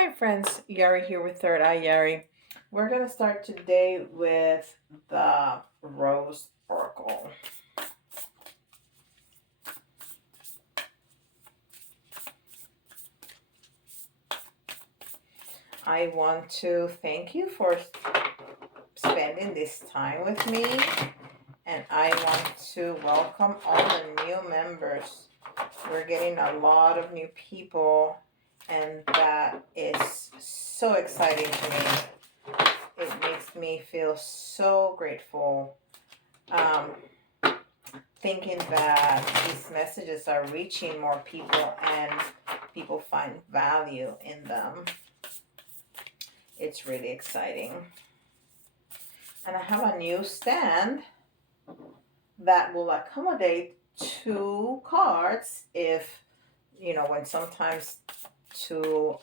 Hi friends, Yari here with Third Eye Yari. We're going to start today with the Rose Oracle. I want to thank you for spending this time with me, and I want to welcome all the new members. We're getting a lot of new people, and that is so exciting to me. It makes me feel so grateful. Thinking that these messages are reaching more people and people find value in them. It's really exciting. And I have a new stand that will accommodate 2 cards if, when sometimes 2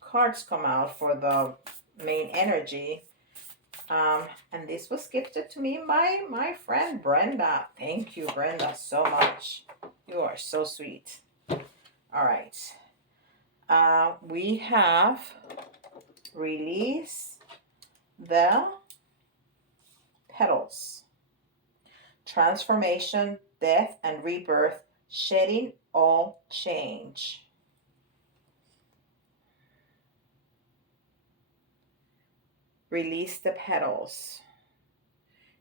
cards come out for the main energy. And this was gifted to me by my friend Brenda. Thank you, Brenda, so much. You are so sweet. All right. We have release the petals. Transformation, death, and rebirth, shedding all change. Release the petals.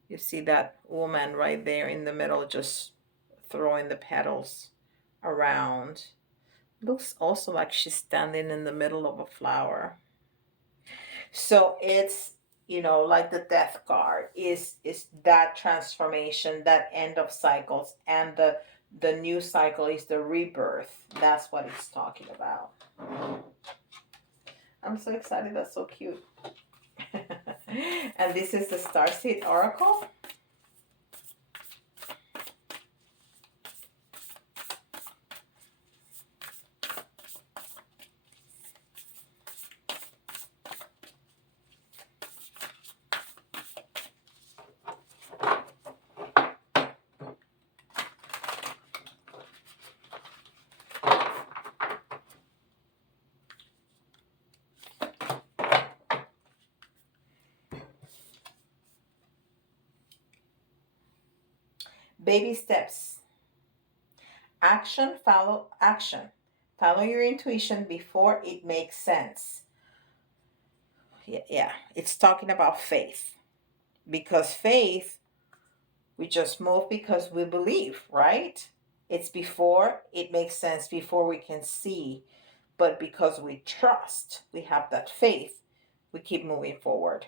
You see that woman right there in the middle just throwing the petals around. Looks also like she's standing in the middle of a flower. So it's, like the death card is that transformation, that end of cycles, and the new cycle is the rebirth. That's what it's talking about. I'm so excited. That's so cute. And this is the Starseed Oracle. Baby steps. Action, follow action. Follow your intuition before it makes sense. Yeah, it's talking about faith. Because faith, we just move because we believe, right? It's before it makes sense, before we can see. But because we trust, we have that faith, we keep moving forward.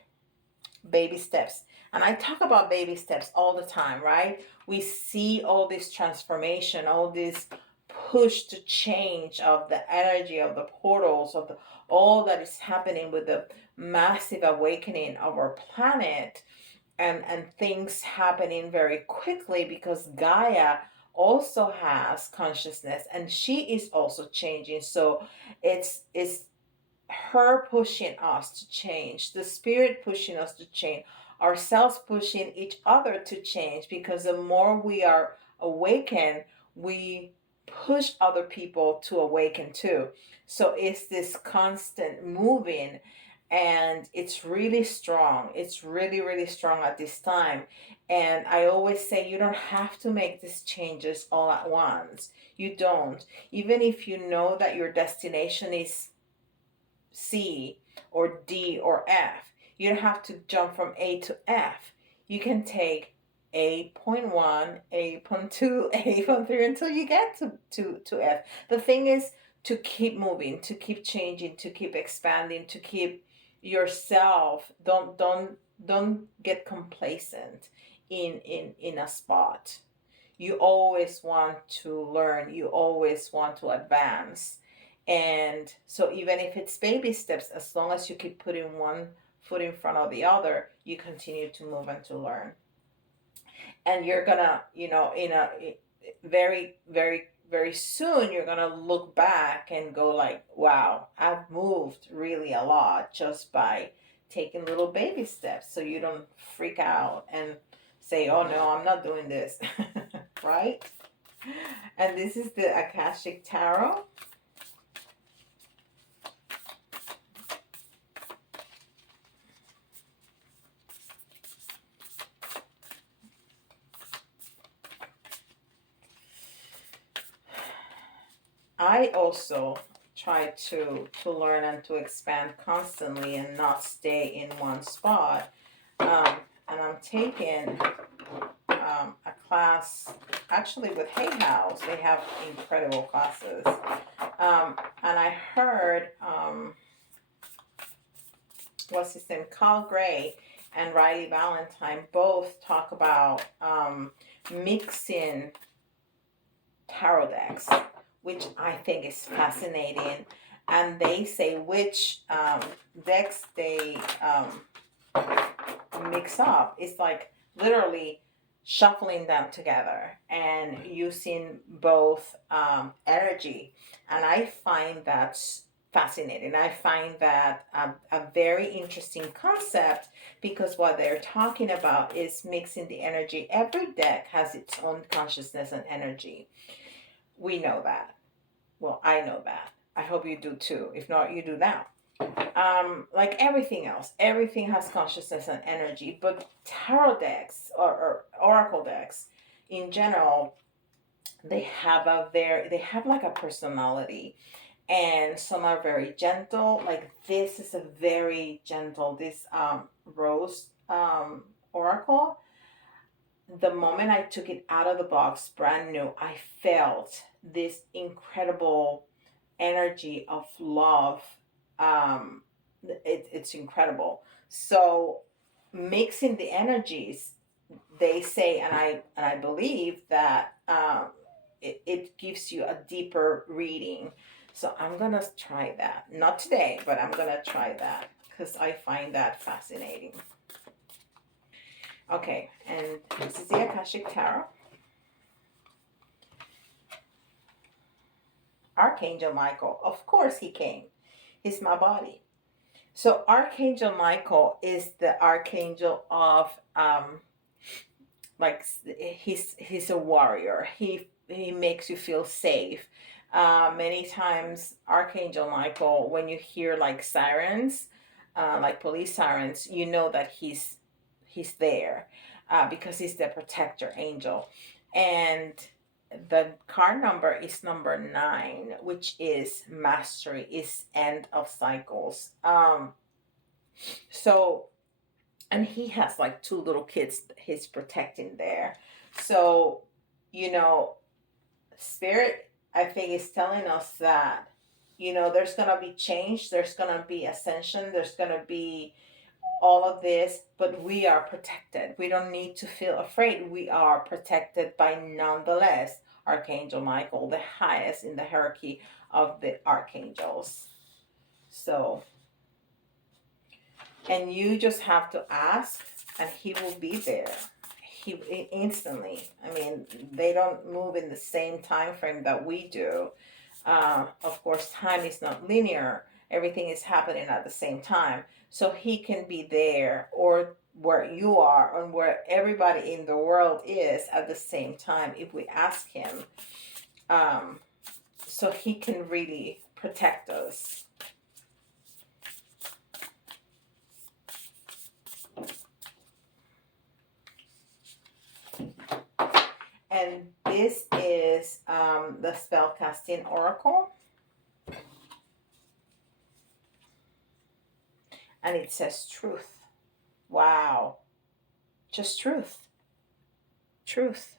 Baby steps. And I talk about baby steps all the time, right? We see all this transformation, all this push to change of the energy of the portals of all that is happening with the massive awakening of our planet, and things happening very quickly because Gaia also has consciousness and she is also changing. So it's her pushing us to change, the spirit pushing us to change, ourselves pushing each other to change, because the more we are awakened, we push other people to awaken too. So it's this constant moving, and it's really strong. It's really, really strong at this time. And I always say you don't have to make these changes all at once. You don't. Even if you know that your destination is C or D or F. You don't have to jump from A to F. You can take A.1, A.2, A.3 until you get to F. The thing is to keep moving, to keep changing, to keep expanding, to keep yourself. Don't get complacent in a spot. You always want to learn. You always want to advance. And so even if it's baby steps, as long as you keep putting one foot in front of the other, you continue to move and to learn. And you're gonna, in a very, very, very soon, you're gonna look back and go like, wow, I've moved really a lot just by taking little baby steps. So you don't freak out and say, oh no, I'm not doing this. Right? And this is the Akashic Tarot. I also try to learn and to expand constantly and not stay in one spot. And I'm taking a class actually with Hay House. They have incredible classes. And I heard, what's his name, Carl Gray and Riley Valentine both talk about mixing tarot decks, which I think is fascinating. And they say which decks they mix up. It's like literally shuffling them together and using both energy. And I find that fascinating. I find that a very interesting concept, because what they're talking about is mixing the energy. Every deck has its own consciousness and energy. We know that. Well, I know that. I hope you do too. If not, you do now. Like everything else, everything has consciousness and energy, but tarot decks or oracle decks in general, they have like a personality, and some are very gentle. Like this is a very gentle, this rose oracle. The moment I took it out of the box brand new, I felt this incredible energy of love. It's incredible. So mixing the energies, they say, and I believe that it gives you a deeper reading. So I'm gonna try that. Not today, but I'm gonna try that because I find that fascinating. Okay, and this is the Akashic Tarot. Archangel Michael, of course he came. He's my body. So Archangel Michael is the archangel of like he's a warrior. He makes you feel safe. Many times Archangel Michael, when you hear like sirens, like police sirens, you know that he's there, because he's the protector angel. And the card number is number 9, which is mastery, is end of cycles. So, and he has like 2 little kids he's protecting there. So, you know, spirit, I think, is telling us that, you know, there's gonna be change, there's gonna be ascension, there's gonna be all of this, but we are protected. We don't need to feel afraid. We are protected by, nonetheless, Archangel Michael, the highest in the hierarchy of the archangels. So, and you just have to ask and he will be there. He instantly. I mean, they don't move in the same time frame that we do. Of course, time is not linear. Everything is happening at the same time. So he can be there or where you are and where everybody in the world is at the same time if we ask him. So he can really protect us. And this is the Spellcasting Oracle. And it says truth. Wow. Just truth. Truth.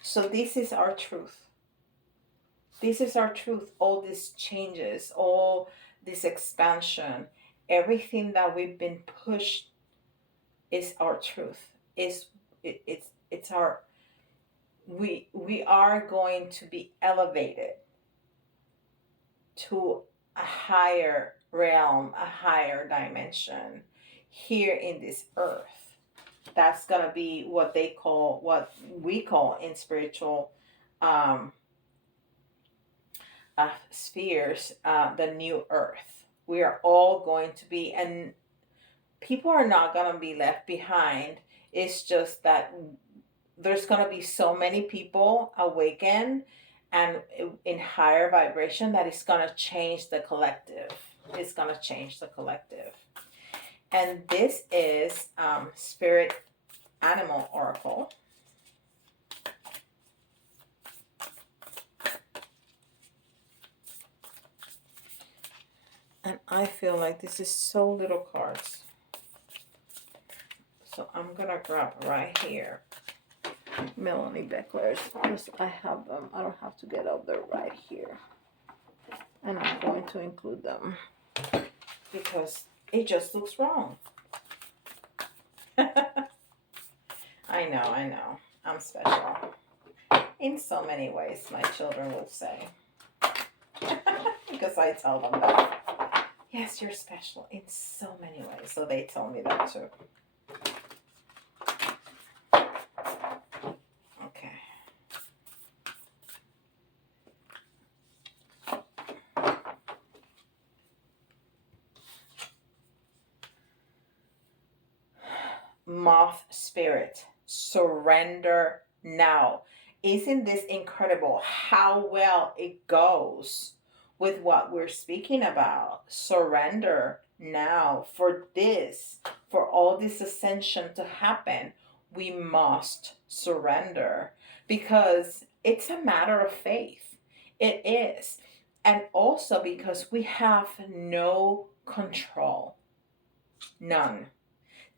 So this is our truth. This is our truth. All these changes, all this expansion, everything that we've been pushed is our truth. It's our, we are going to be elevated to a higher realm, a higher dimension here in this earth. That's gonna be what we call in spiritual spheres, the new earth. We are all going to be, and people are not gonna be left behind. It's just that there's gonna be so many people awaken and in higher vibration that it's gonna change the collective. It's gonna change the collective. And this is Spirit Animal Oracle. And I feel like this is so little cards. So I'm going to grab right here Melanie Becker's, because I have them. I don't have to get out there, right here. And I'm going to include them because it just looks wrong. I know. I'm special. In so many ways, my children will say. Because I tell them that. Yes, you're special in so many ways. So they tell me that too. Okay. Moth spirit, surrender now. Isn't this incredible how well it goes with what we're speaking about? Surrender now. For all this ascension to happen, we must surrender, because it's a matter of faith. It is. And also because we have no control. None.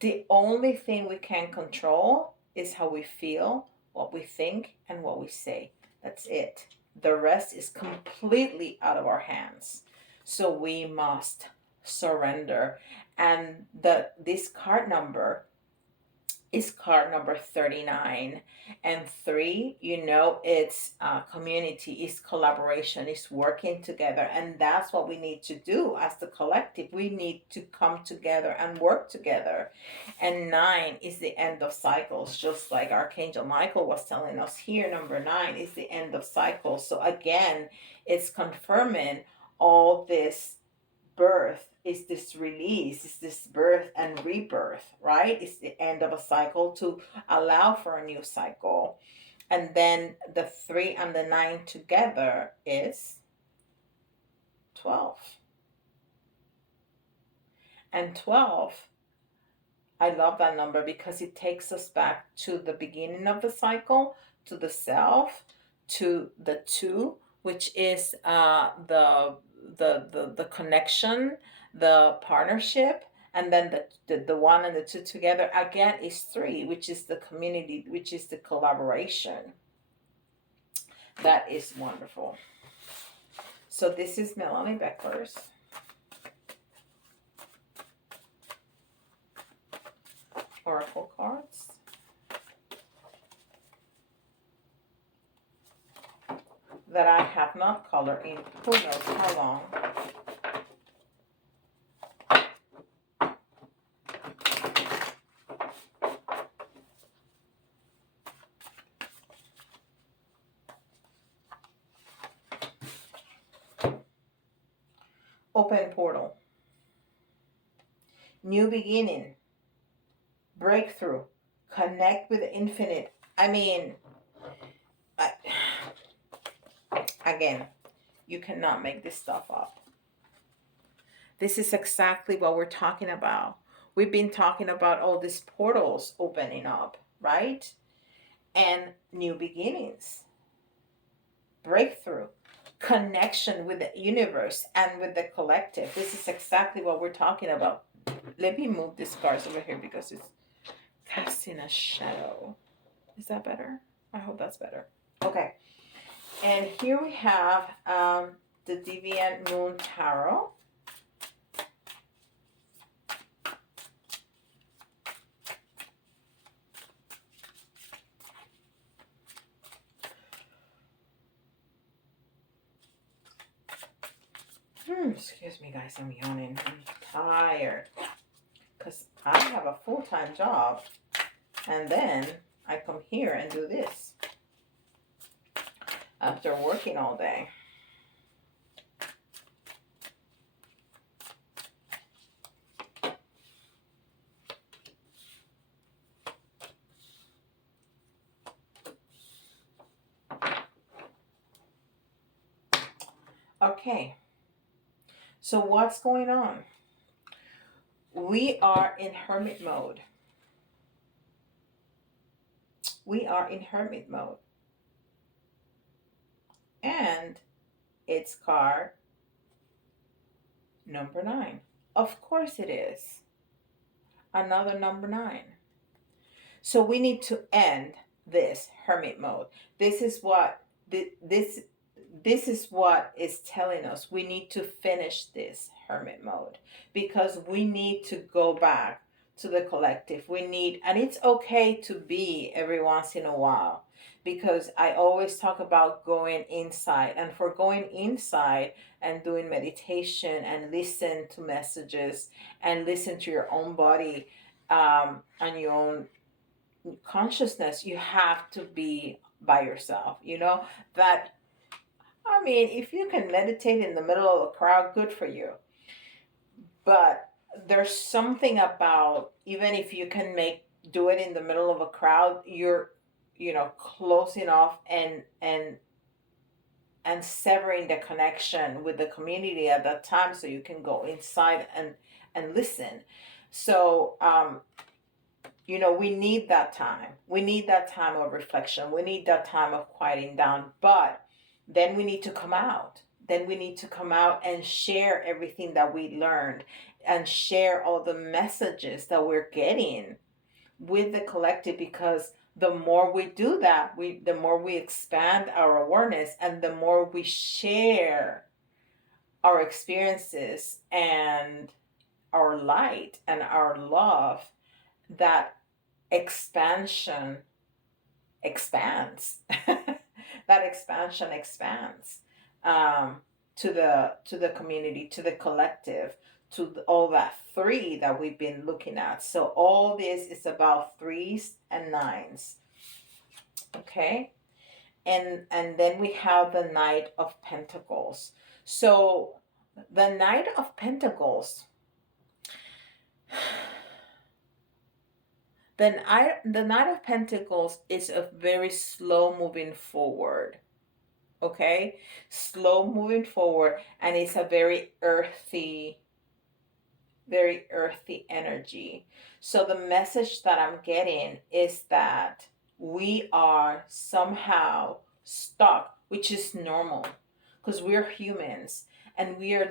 The only thing we can control is how we feel, what we think, and what we say. That's it. The rest is completely out of our hands. So we must surrender. And this card number is card number 39. And 3, it's community, it's collaboration, it's working together. And that's what we need to do as the collective. We need to come together and work together. And 9 is the end of cycles, just like Archangel Michael was telling us here. Number 9 is the end of cycles. So again, it's confirming all this birth, is this release, is this birth and rebirth, right? It's the end of a cycle to allow for a new cycle. And then the 3 and the 9 together is 12. And 12, I love that number because it takes us back to the beginning of the cycle, to the self, to the 2, which is the connection, the partnership, and then the 1 and the 2 together again is 3, which is the community, which is the collaboration. That is wonderful. So this is Melanie Becker's Oracle cards. That I have not colored in who knows how long. Open portal. New beginning. Breakthrough. Connect with the infinite. I mean, again, you cannot make this stuff up. This is exactly what we're talking about. We've been talking about all these portals opening up, right? And new beginnings. Breakthrough. Connection with the universe and with the collective. This is exactly what we're talking about. Let me move these cards over here because it's casting a shadow. Is that better? I hope that's better. Okay. And here we have the Deviant Moon Tarot. Excuse me, guys. I'm yawning. I'm tired. Because I have a full-time job. And then I come here and do this. After working all day. Okay. So what's going on? We are in hermit mode. We are in hermit mode. And it's card Number 9. Of course it is. Another number 9. So we need to end this hermit mode. This is what this is what is telling us. We need to finish this hermit mode because we need to go back to the collective. We need, and it's okay to be every once in a while, because I always talk about going inside, and for going inside and doing meditation and listen to messages and listen to your own body, and your own consciousness, you have to be by yourself. That, I mean, if you can meditate in the middle of a crowd, good for you. But there's something about, even if you can do it in the middle of a crowd, you're closing off and severing the connection with the community at that time, so you can go inside and listen. So we need that time. We need that time of reflection. We need that time of quieting down. But then we need to come out. Then we need to come out and share everything that we learned and share all the messages that we're getting with the collective, because the more we do that, the more we expand our awareness, and the more we share our experiences and our light and our love, that expansion expands. That expansion expands, to the community, to the collective, to all that 3 that we've been looking at. So all this is about 3s and 9s. Okay. And then we have the Knight of Pentacles. So the Knight of Pentacles, then the Knight of Pentacles is a very slow moving forward. Okay, slow moving forward, and it's a very earthy energy. So the message that I'm getting is that we are somehow stuck, which is normal, because we're humans, and we're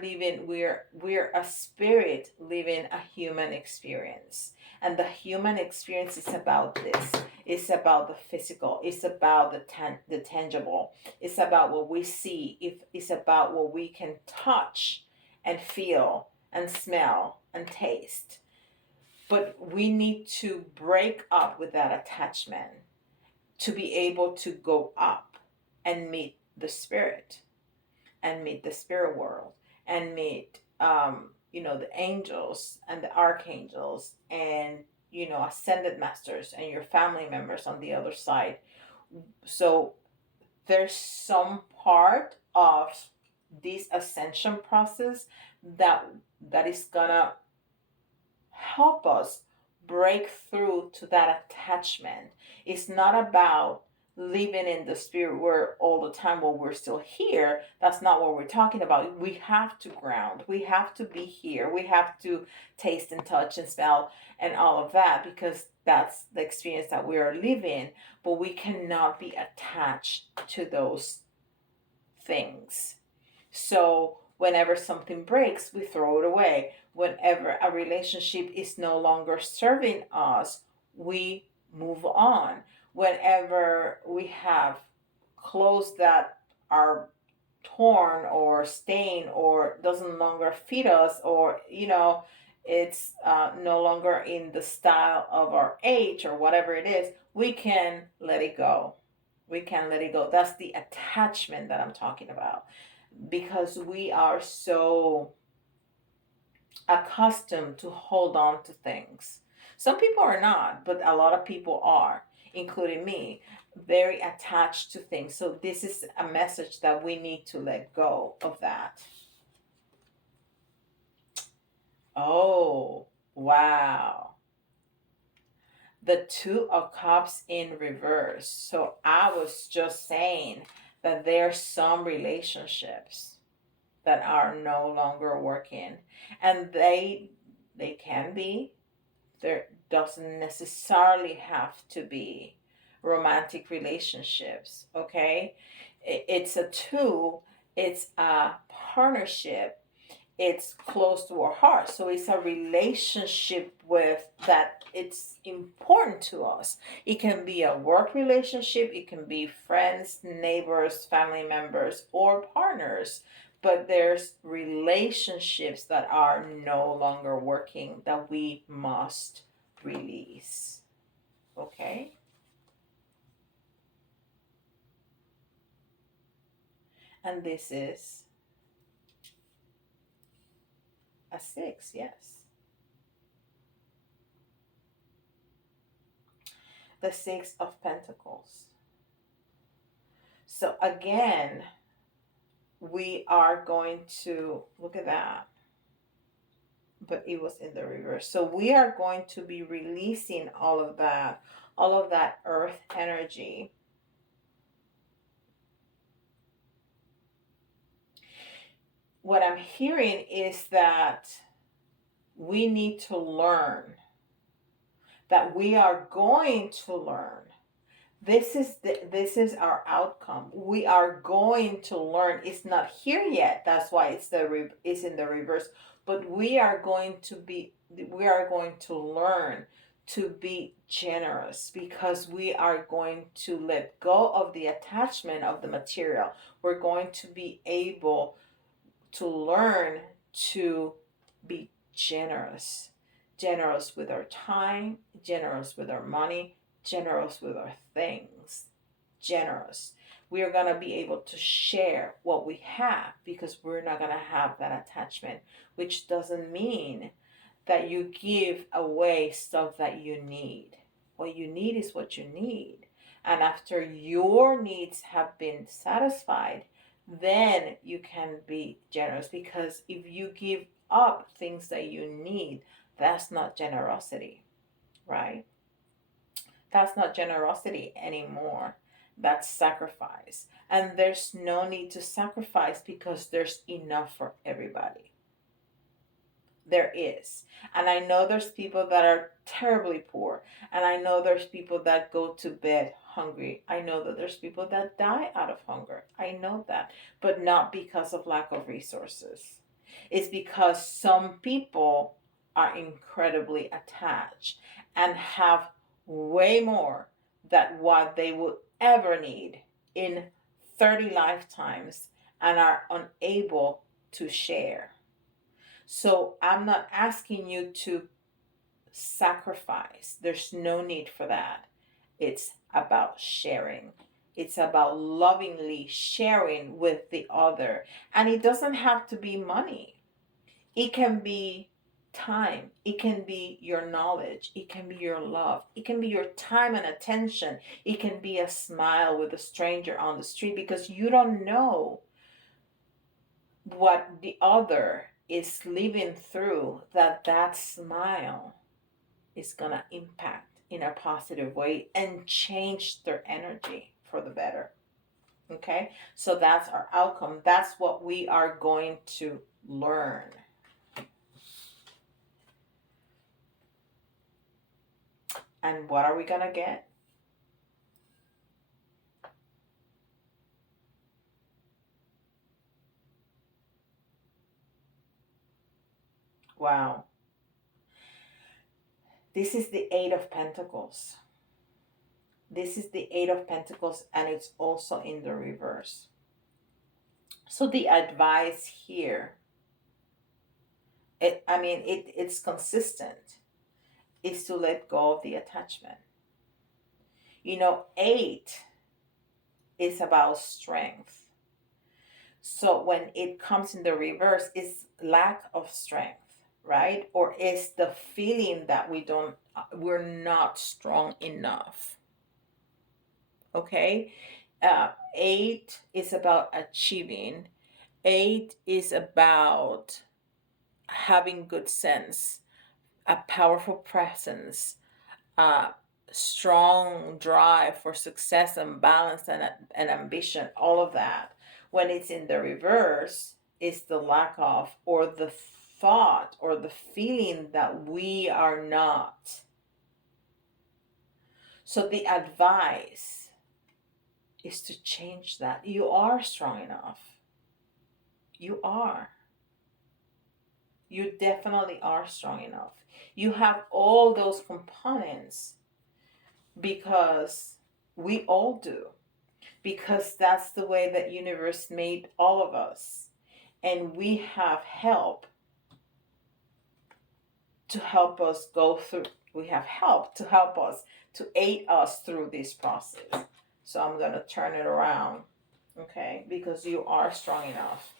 a spirit living a human experience. And the human experience is about this. It's about the physical. It's about the tangible. It's about what we see. It's about what we can touch and feel and smell and taste. But we need to break up with that attachment to be able to go up and meet the spirit, and meet the spirit world, and meet the angels and the archangels, and ascended masters and your family members on the other side. So there's some part of this ascension process that is gonna help us break through to that attachment. It's not about living in the spirit world all the time while we're still here. That's not what we're talking about. We have to ground. We have to be here. We have to taste and touch and smell and all of that, because that's the experience that we are living. But we cannot be attached to those things. So whenever something breaks, we throw it away. Whenever a relationship is no longer serving us, we move on. Whenever we have clothes that are torn or stained or doesn't longer fit us, or it's no longer in the style of our age or whatever it is, we can let it go. We can let it go. That's the attachment that I'm talking about, because we are so accustomed to hold on to things. Some people are not, but a lot of people are, including me, very attached to things. So this is a message that we need to let go of that. Oh, wow. The 2 of Cups in reverse. So I was just saying that there's some relationships that are no longer working, and they can be. There doesn't necessarily have to be romantic relationships. Okay, it's a 2. It's a partnership, it's close to our heart. So it's a relationship with that it's important to us. It can be a work relationship, it can be friends, neighbors, family members, or partners. But there's relationships that are no longer working that we must release. Okay? And this is a 6, yes. The 6 of Pentacles. So again, we are going to look at that, but it was in the reverse. So we are going to be releasing all of that earth energy. What I'm hearing is that we need to learn, that we are going to learn. This is our outcome. We are going to learn. It's not here yet. That's why it's in the reverse. But we are going to learn to be generous, because we are going to let go of the attachment of the material. We're going to be able to learn to be generous. Generous with our time, generous with our money, generous with our things. Generous. We are going to be able to share what we have, because we're not going to have that attachment, which doesn't mean that you give away stuff that you need. What you need is what you need. And after your needs have been satisfied, then you can be generous. Because if you give up things that you need, that's not generosity, right? That's not generosity anymore. That's sacrifice. And there's no need to sacrifice, because there's enough for everybody. There is. And I know there's people that are terribly poor. And I know there's people that go to bed hungry. I know that there's people that die out of hunger. I know that. But not because of lack of resources. It's because some people are incredibly attached and have way more than what they would ever need in 30 lifetimes, and are unable to share. So I'm not asking you to sacrifice. There's no need for that. It's about sharing. It's about lovingly sharing with the other. And it doesn't have to be money. It can be time. It can be your knowledge. It can be your love. It can be your time and attention. It can be a smile with a stranger on the street, because you don't know what the other is living through, that smile is going to impact in a positive way and change their energy for the better. Okay? So that's our outcome. That's what we are going to learn. And what are we going to get? Wow. This is the 8 of Pentacles. This is the 8 of Pentacles, and it's also in the reverse. So the advice here, it's consistent, is to let go of the attachment. 8 is about strength. So when it comes in the reverse, it's lack of strength, right? Or it's the feeling that we're not strong enough. Okay? 8 is about achieving. 8 is about having good sense, a powerful presence, strong drive for success and balance and ambition, all of that. When it's in the reverse, it's the lack of, or the thought or the feeling that we are not. So the advice is to change that. You are strong enough. You are. You definitely are strong enough. You have all those components because we all do. Because that's the way that universe made all of us. And we have help to help us go through. We have help to help us, to aid us through this process. So I'm going to turn it around, okay? Because you are strong enough.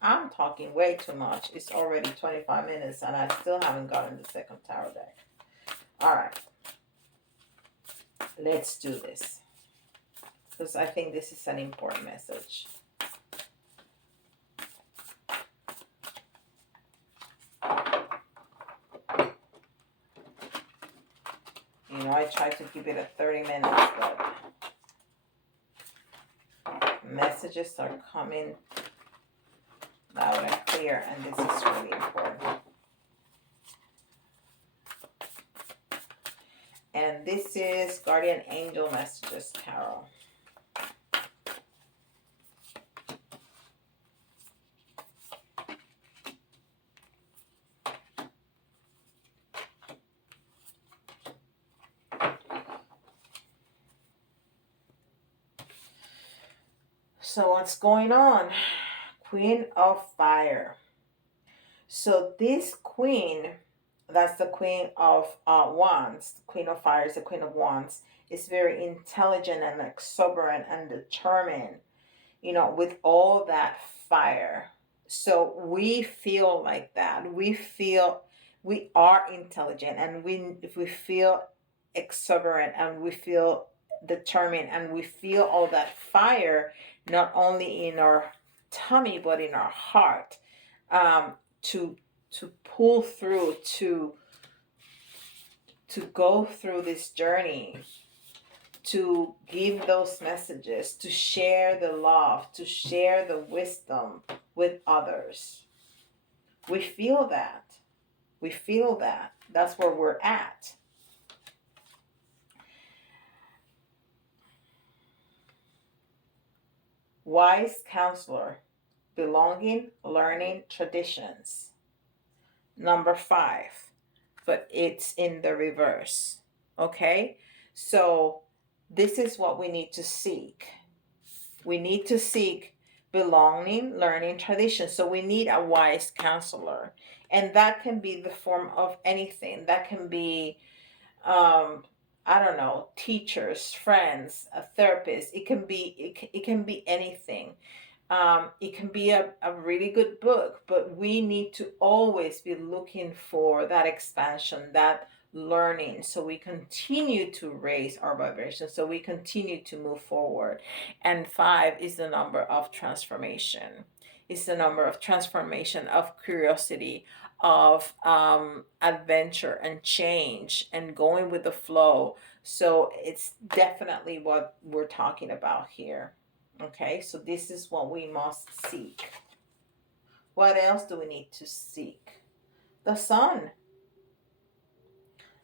I'm talking way too much. It's already 25 minutes and I still haven't gotten the second tarot deck. All right. Let's do this. Because I think this is an important message. You know, I try to keep it at 30 minutes, but messages are coming loud and clear, and this is really important. And this is Guardian Angel Messages Tarot. So what's going on? Queen of Fire. So this queen, that's the Queen of Wands. The Queen of Fire is the Queen of Wands. Is very intelligent and exuberant and determined, you know, with all that fire. So we feel like that. We feel we are intelligent, and if we feel exuberant and we feel determined and we feel all that fire, not only in our tummy but in our heart, to pull through, to go through this journey, to give those messages, to share the love, to share the wisdom with others. We feel that. We feel that. That's where we're at. Wise counselor, belonging, learning, traditions. Number 5, but it's in the reverse. Okay? So this is what we need to seek. We need to seek belonging, learning, tradition. So we need a wise counselor. And that can be the form of anything. That can be, I don't know, teachers, friends, a therapist. It can be anything. It can be a really good book, but we need to always be looking for that expansion, that learning, so we continue to raise our vibration, so we continue to move forward. And 5 is the number of transformation. It's the number of transformation, of curiosity, of adventure and change and going with the flow. So it's definitely what we're talking about here. Okay, so this is what we must seek. What else do we need to seek? The sun.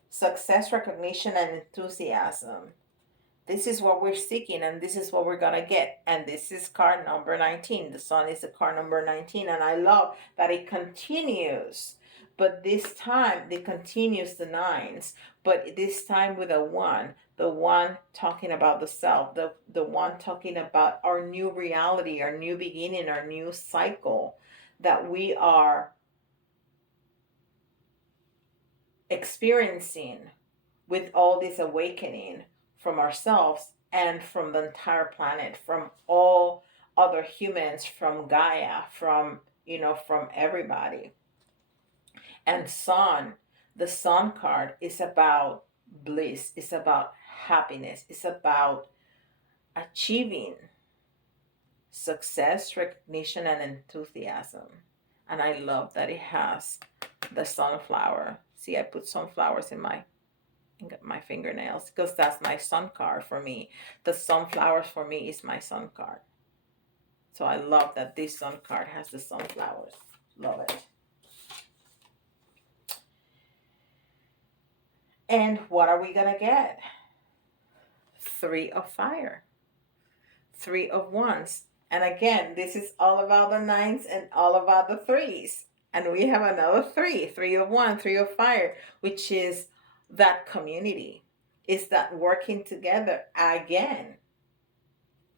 Success, recognition, and enthusiasm. This is what we're seeking, and this is what we're going to get. And this is card number 19. The sun is the card number 19, and I love that it continues. But this time, it continues the 9s, but this time with a 1. The 1 talking about the self, the 1 talking about our new reality, our new beginning, our new cycle that we are experiencing with all this awakening from ourselves and from the entire planet, from all other humans, from Gaia, from everybody. And sun, the sun card is about bliss, it's about happiness, it's about achieving success, recognition, and enthusiasm. And I love that it has the sunflower. See, I put sunflowers in my fingernails because that's my sun card for me. The sunflowers for me is my sun card. So I love that this sun card has the sunflowers. Love it. And what are we going to get? 3 of fire. 3 of wands. And again, this is all about the 9s and all about the 3s. And we have another three of one, three of fire, which is that community. It's that working together again.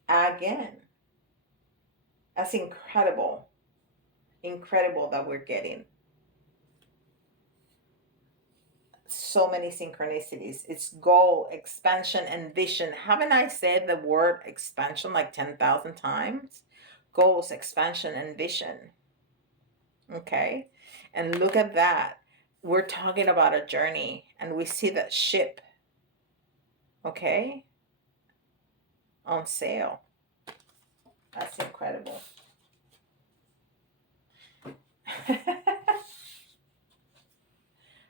Again. That's incredible. Incredible that we're getting so many synchronicities. It's goal, expansion, and vision. Haven't I said the word expansion like 10,000 times? Goals, expansion, and vision. Okay? And look at that. We're talking about a journey, and we see that ship, okay, on sail. That's incredible.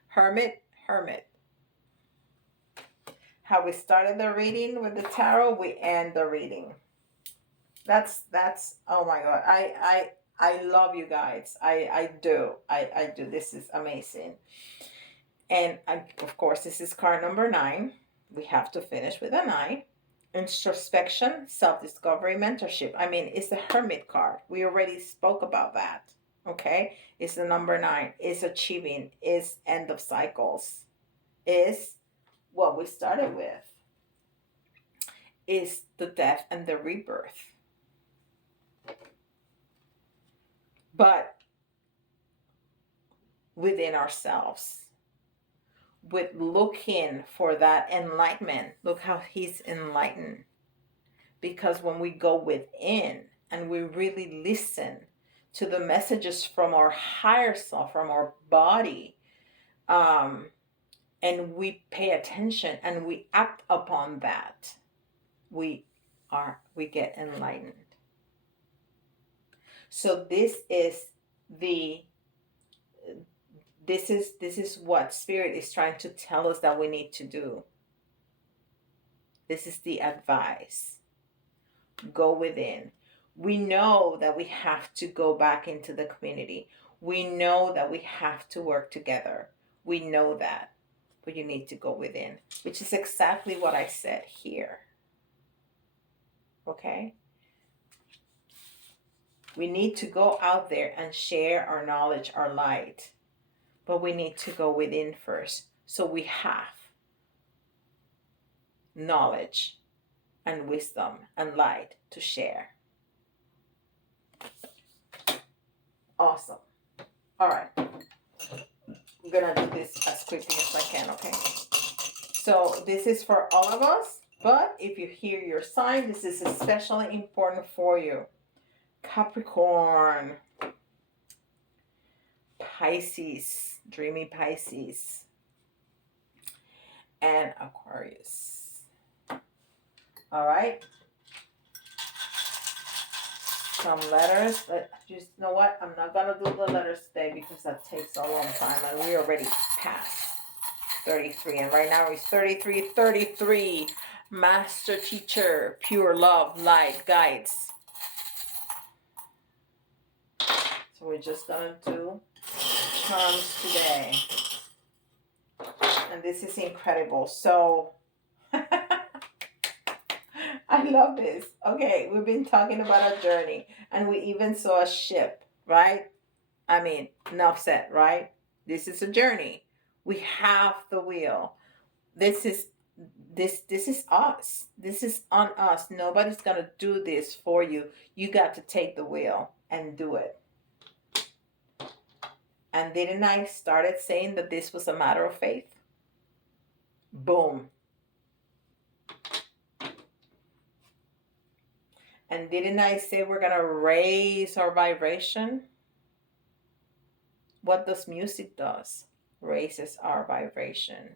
Hermit. How we started the reading with the tarot, we end the reading. That's oh my god. I love you guys. I do. I do. This is amazing. And of course, this is card number 9. We have to finish with a 9. Introspection, self-discovery, mentorship. I mean, it's the Hermit card. We already spoke about that. Okay? It's the number 9. It's achieving. It's end of cycles. Is what we started with. Is the death and the rebirth. But within ourselves. With looking for that enlightenment. Look how he's enlightened. Because when we go within and we really listen to the messages from our higher self, from our body, and we pay attention and we act upon that, we get enlightened. So this is what Spirit is trying to tell us that we need to do. This is the advice. Go within. We know that we have to go back into the community. We know that we have to work together. We know that. But you need to go within, which is exactly what I said here. Okay? We need to go out there and share our knowledge, our light. But we need to go within first. So we have knowledge and wisdom and light to share. Awesome. All right. I'm going to do this as quickly as I can, okay? So this is for all of us, but if you hear your sign, this is especially important for you. Capricorn, Pisces, dreamy Pisces, and Aquarius. All right. Some letters, but just know what? I'm not going to do the letters today because that takes a long time, and we already passed 33, and right now it's 33. Master teacher, pure love, light, guides. So we're just going to do charms today. And this is incredible. So I love this. Okay, we've been talking about a journey, and we even saw a ship, right? I mean, enough said, right? This is a journey. We have the wheel. This is us. This is on us. Nobody's gonna do this for you. You got to take the wheel and do it. And didn't I started saying that this was a matter of faith? Boom. And didn't I say we're going to raise our vibration? What does music does? Raises our vibration.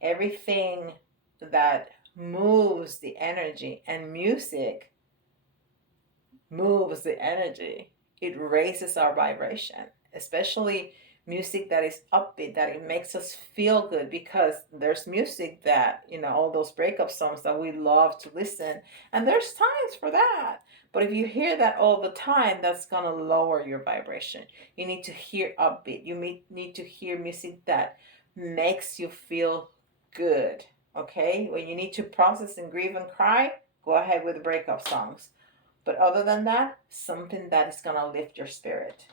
Everything that moves the energy, and music moves the energy. It raises our vibration, especially music that is upbeat, that it makes us feel good, because there's music that, all those breakup songs that we love to listen, and there's times for that. But if you hear that all the time, that's going to lower your vibration. You need to hear upbeat. You need to hear music that makes you feel good. Okay? When you need to process and grieve and cry, go ahead with the breakup songs. But other than that, something that is going to lift your spirit.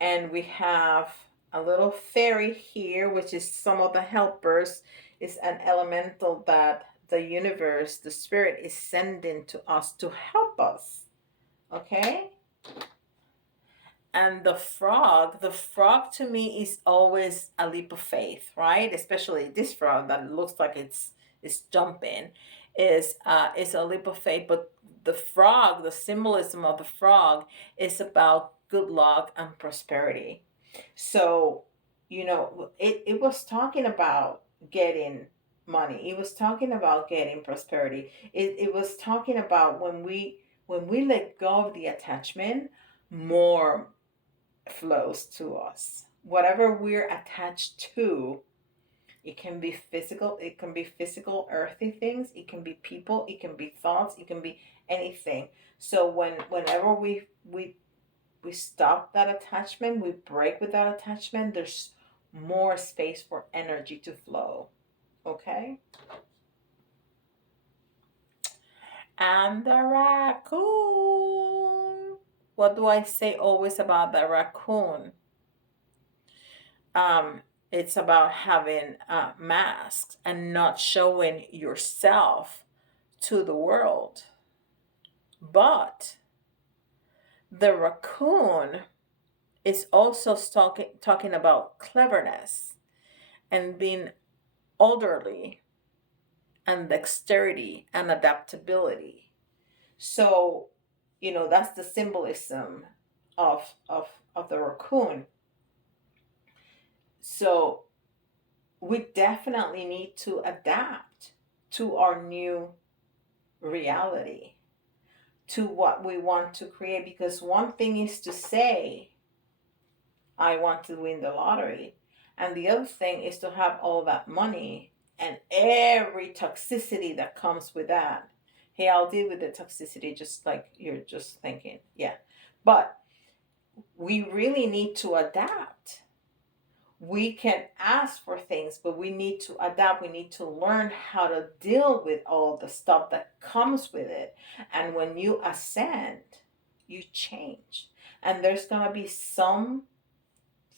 And we have a little fairy here, which is some of the helpers. Is an elemental that the universe, the spirit, is sending to us to help us. Okay? And the frog to me is always a leap of faith, right? Especially this frog that looks like it's jumping, is a leap of faith. But the frog, the symbolism of the frog, is about good luck and prosperity. So, it was talking about getting money. It was talking about getting prosperity. It was talking about when we let go of the attachment, more flows to us. Whatever we're attached to, it can be physical, earthy things, it can be people, it can be thoughts, it can be anything. So whenever we stop that attachment, we break with that attachment, there's more space for energy to flow. Okay? And the raccoon. What do I say always about the raccoon? It's about having masks and not showing yourself to the world. But the raccoon is also talking about cleverness and being orderly and dexterity and adaptability. So, that's the symbolism of the raccoon. So we definitely need to adapt to our new reality, to what we want to create. Because one thing is to say, I want to win the lottery. And the other thing is to have all that money and every toxicity that comes with that. Hey, I'll deal with the toxicity just like you're just thinking. Yeah. But we really need to adapt. We can ask for things, but we need to adapt. We need to learn how to deal with all the stuff that comes with it. And when you ascend, you change. And there's going to be some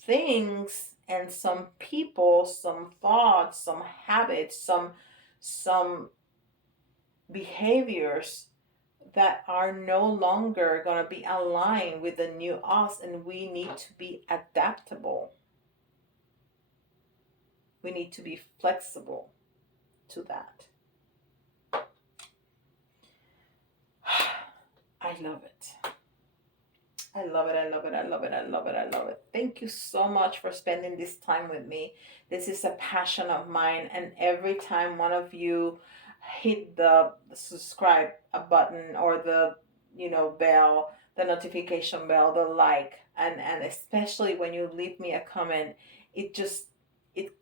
things and some people, some thoughts, some habits, some behaviors that are no longer going to be aligned with the new us, and we need to be adaptable. We need to be flexible to that. I love it. I love it. I love it. I love it. I love it. I love it. Thank you so much for spending this time with me. This is a passion of mine. And every time one of you hit the subscribe button or the bell, the notification bell, the like, and especially when you leave me a comment, it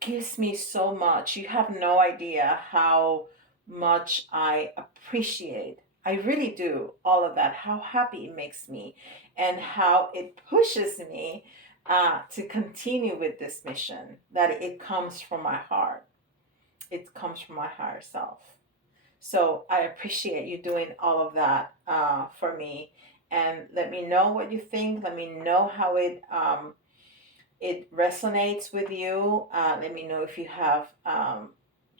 gives me so much. You have no idea how much I appreciate. I really do all of that. How happy it makes me, and how it pushes me to continue with this mission. That it comes from my heart. It comes from my higher self. So I appreciate you doing all of that for me. And let me know what you think. Let me know how it resonates with you. Let me know if you have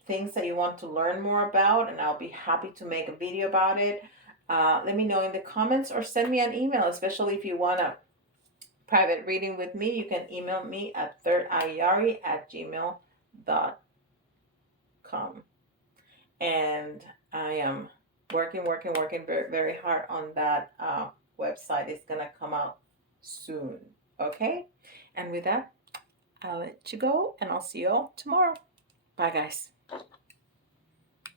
things that you want to learn more about, and I'll be happy to make a video about it. Let me know in the comments or send me an email, especially if you want a private reading with me. You can email me at thirdeyari@gmail.com. And I am working very, very hard on that website. It's going to come out soon. Okay? And with that, I'll let you go, and I'll see you all tomorrow. Bye, guys.